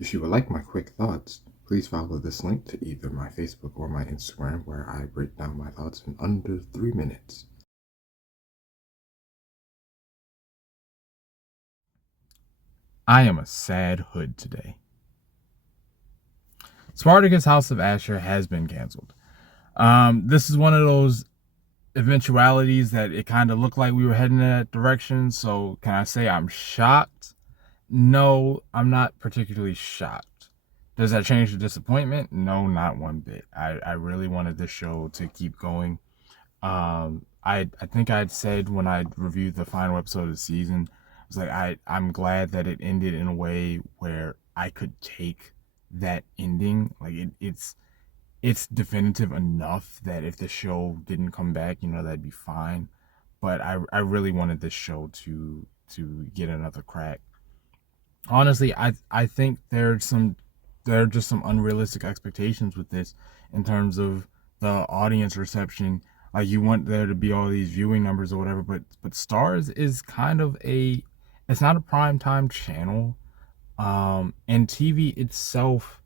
If you would like my quick thoughts, please follow this link to either my Facebook or my Instagram, where I break down my thoughts in under 3 minutes. I am a sad hood today. Spartacus House of Ashur has been canceled. This is one of those eventualities that it kind of looked like we were heading in that direction. So, can I say I'm shocked? No, I'm not particularly shocked. Does that change the disappointment? No, not one bit. I really wanted this show to keep going. I think I'd said when I reviewed the final episode of the season, I was like, I'm glad that it ended in a way where I could take that ending. Like it's definitive enough that if the show didn't come back, that'd be fine. But I really wanted this show to get another crack. Honestly, I think there are just some unrealistic expectations with this in terms of the audience reception. Like, you want there to be all these viewing numbers or whatever, but Stars is kind of it's not a prime time channel. And TV itself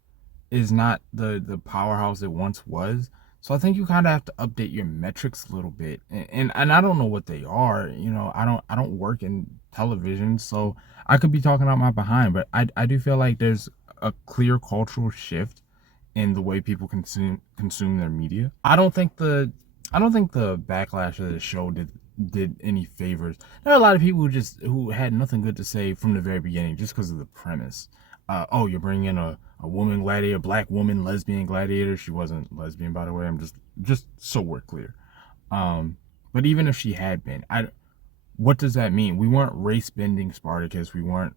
is not the powerhouse it once was. So I think you kind of have to update your metrics a little bit, and I don't know what they are. I don't work in television, so I could be talking out my behind, but I do feel like there's a clear cultural shift in the way people consume their media. I don't think the backlash of the show did any favors. There are a lot of people who had nothing good to say from the very beginning just because of the premise. Oh, you're bringing in a woman gladiator, black woman lesbian gladiator. She wasn't lesbian, by the way. I'm just so we're clear. Um, but even if she had been, what does that mean? We weren't race bending Spartacus. We weren't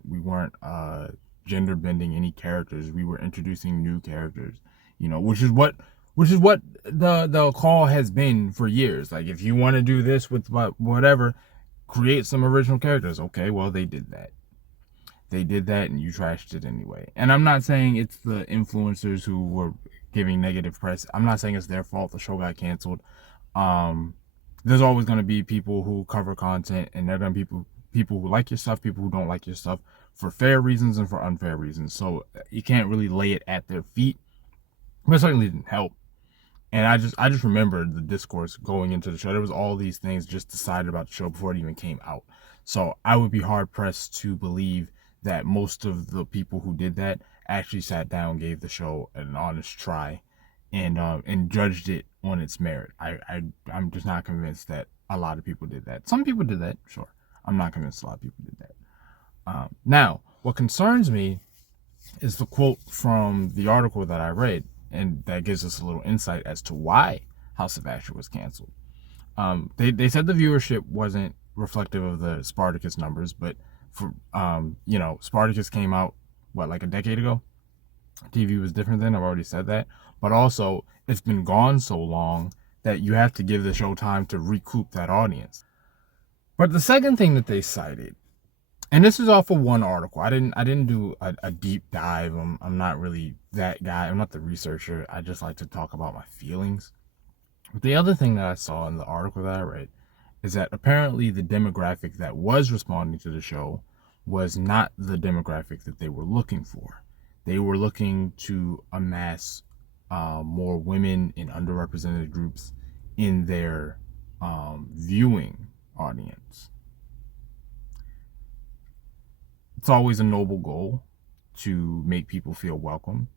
gender bending any characters. We were introducing new characters. Which is what the call has been for years. Like, if you want to do this with whatever, create some original characters. Okay, well, they did that. They did that, and you trashed it anyway. And I'm not saying it's the influencers who were giving negative press. I'm not saying it's their fault the show got canceled. Um, there's always going to be people who cover content, and there are going to be people who like your stuff, people who don't like your stuff, for fair reasons and for unfair reasons. So you can't really lay it at their feet. But it certainly didn't help. And I just remembered the discourse going into the show. There was all these things just decided about the show before it even came out. So I would be hard pressed to believe that most of the people who did that actually sat down, gave the show an honest try, and judged it on its merit. I'm just not convinced that a lot of people did that. Some people did that, sure. I'm not convinced a lot of people did that. Now, what concerns me is the quote from the article that I read, and that gives us a little insight as to why House of Ashur was canceled. They said the viewership wasn't reflective of the Spartacus numbers, but Spartacus came out like a decade ago. TV was different then. I've already said that, but also it's been gone so long that you have to give the show time to recoup that audience. But the second thing that they cited, and this is off of one article. I didn't do a deep dive. I'm not really that guy. I'm not the researcher. I just like to talk about my feelings. But the other thing that I saw in the article that I read is that apparently the demographic that was responding to the show was not the demographic that they were looking for. They were looking to amass more women in underrepresented groups in their viewing audience. It's always a noble goal to make people feel welcome,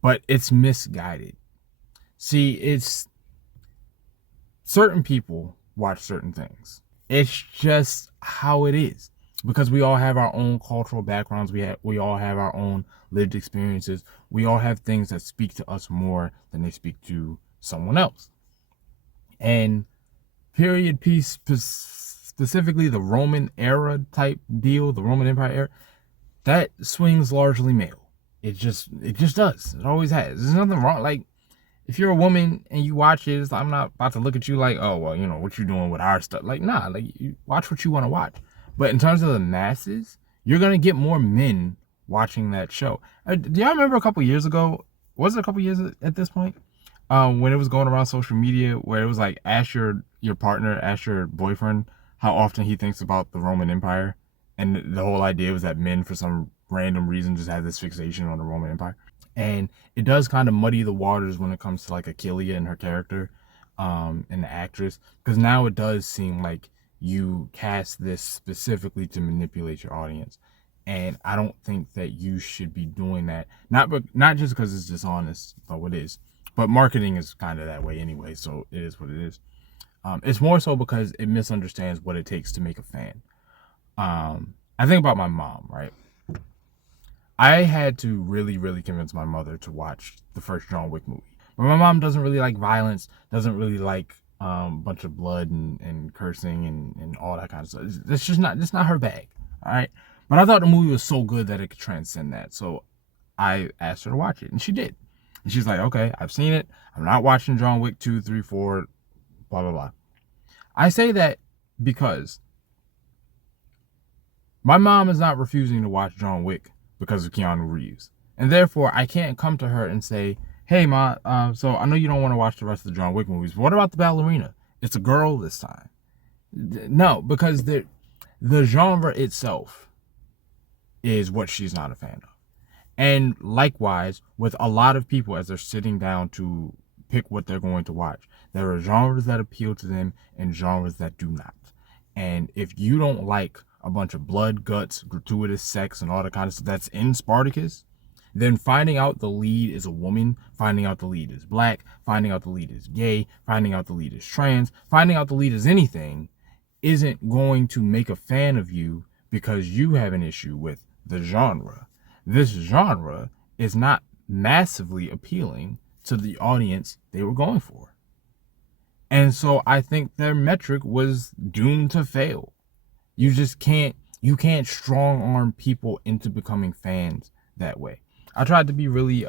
but it's misguided. See, it's certain people watch certain things. It's just how it is, because we all have our own cultural backgrounds. We all have our own lived experiences. We all have things that speak to us more than they speak to someone else. And period piece, specifically the Roman era type deal, the Roman Empire era, that swings largely male. It just does. It always has. There's nothing wrong. Like, if you're a woman and you watch it, I'm not about to look at you like, oh, well, what you doing with our stuff. Like, nah, like, you watch what you want to watch. But in terms of the masses, you're gonna get more men watching that show. Do y'all remember a couple years ago? Was it a couple years at this point? When it was going around social media, where it was like, ask your partner, ask your boyfriend how often he thinks about the Roman Empire, and the whole idea was that men, for some random reason just had this fixation on the Roman Empire. And it does kind of muddy the waters when it comes to like Achilea and her character, and the actress, because now it does seem like you cast this specifically to manipulate your audience, and I don't think that you should be doing that. Not just because it's dishonest, though it is, but marketing is kind of that way anyway, so it is what it is. It's more so because it misunderstands what it takes to make a fan. I think about my mom, right? I had to really, really convince my mother to watch the first John Wick movie. But my mom doesn't really like violence, doesn't really like a bunch of blood and cursing and all that kind of stuff. It's not her bag, all right? But I thought the movie was so good that it could transcend that. So I asked her to watch it, and she did. And she's like, okay, I've seen it. I'm not watching John Wick 2, 3, 4, blah, blah, blah. I say that because my mom is not refusing to watch John Wick because of Keanu Reeves. And therefore, I can't come to her and say, hey, Ma, so I know you don't want to watch the rest of the John Wick movies, but what about the ballerina? It's a girl this time. No, because the genre itself is what she's not a fan of. And likewise, with a lot of people, as they're sitting down to pick what they're going to watch, there are genres that appeal to them and genres that do not. And if you don't like a bunch of blood, guts, gratuitous sex, and all that kind of stuff that's in Spartacus, then finding out the lead is a woman, finding out the lead is black, finding out the lead is gay, finding out the lead is trans, finding out the lead is anything, isn't going to make a fan of you because you have an issue with the genre. This genre is not massively appealing to the audience they were going for. And so I think their metric was doomed to fail. You can't strong arm people into becoming fans that way. I tried to be really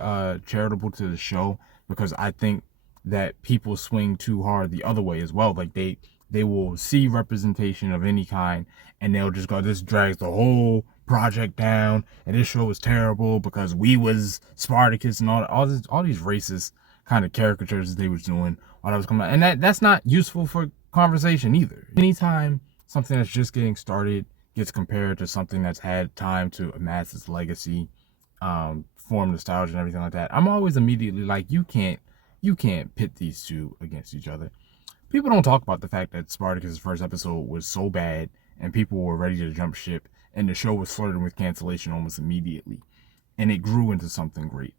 charitable to the show because I think that people swing too hard the other way as well. Like they will see representation of any kind and they'll just go, this drags the whole project down and this show is terrible because we was Spartacus and all these racist kind of caricatures they was doing while I was coming out. And that's not useful for conversation either. Anytime something that's just getting started gets compared to something that's had time to amass its legacy, form nostalgia and everything like that, I'm always immediately like, you can't pit these two against each other. People don't talk about the fact that Spartacus' first episode was so bad and people were ready to jump ship and the show was flirting with cancellation almost immediately. And it grew into something great.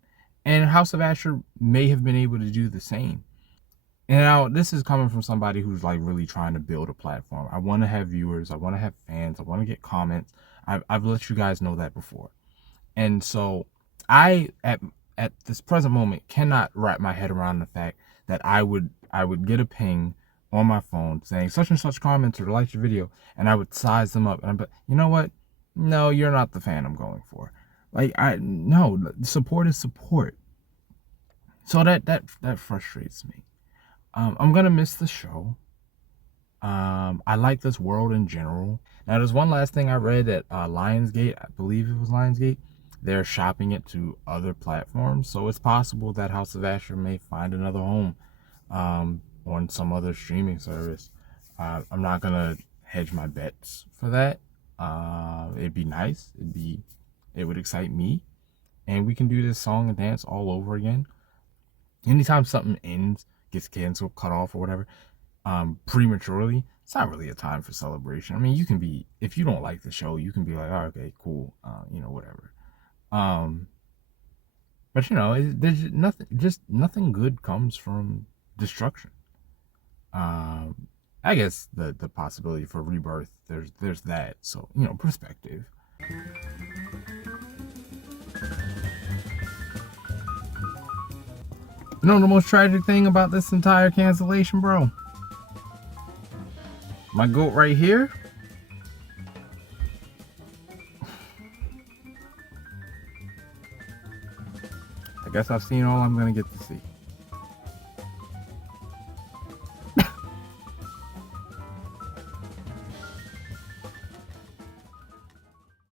And House of Ashur may have been able to do the same. And now this is coming from somebody who's like really trying to build a platform. I want to have viewers. I want to have fans. I want to get comments. I've let you guys know that before. And so I, at this present moment, cannot wrap my head around the fact that I would get a ping on my phone saying such and such comments or liked your video, and I would size them up. And I'm like, you know what? No, you're not the fan I'm going for. Like, no, support is support. So that frustrates me. I'm gonna miss the show. I like this world in general. Now, there's one last thing I read that Lionsgate, I believe it was Lionsgate, they're shopping it to other platforms. So it's possible that House of Ashur may find another home on some other streaming service. I'm not gonna hedge my bets for that. It'd be nice. It would excite me, and we can do this song and dance all over again. Anytime something ends, gets canceled, cut off, or whatever, prematurely, it's not really a time for celebration. I mean, you can be, if you don't like the show, you can be like, oh, okay, cool, whatever. But there's nothing good comes from destruction. I guess the possibility for rebirth, there's that. So, perspective. You know the most tragic thing about this entire cancellation, bro? My goat right here. I guess I've seen all I'm gonna get to see.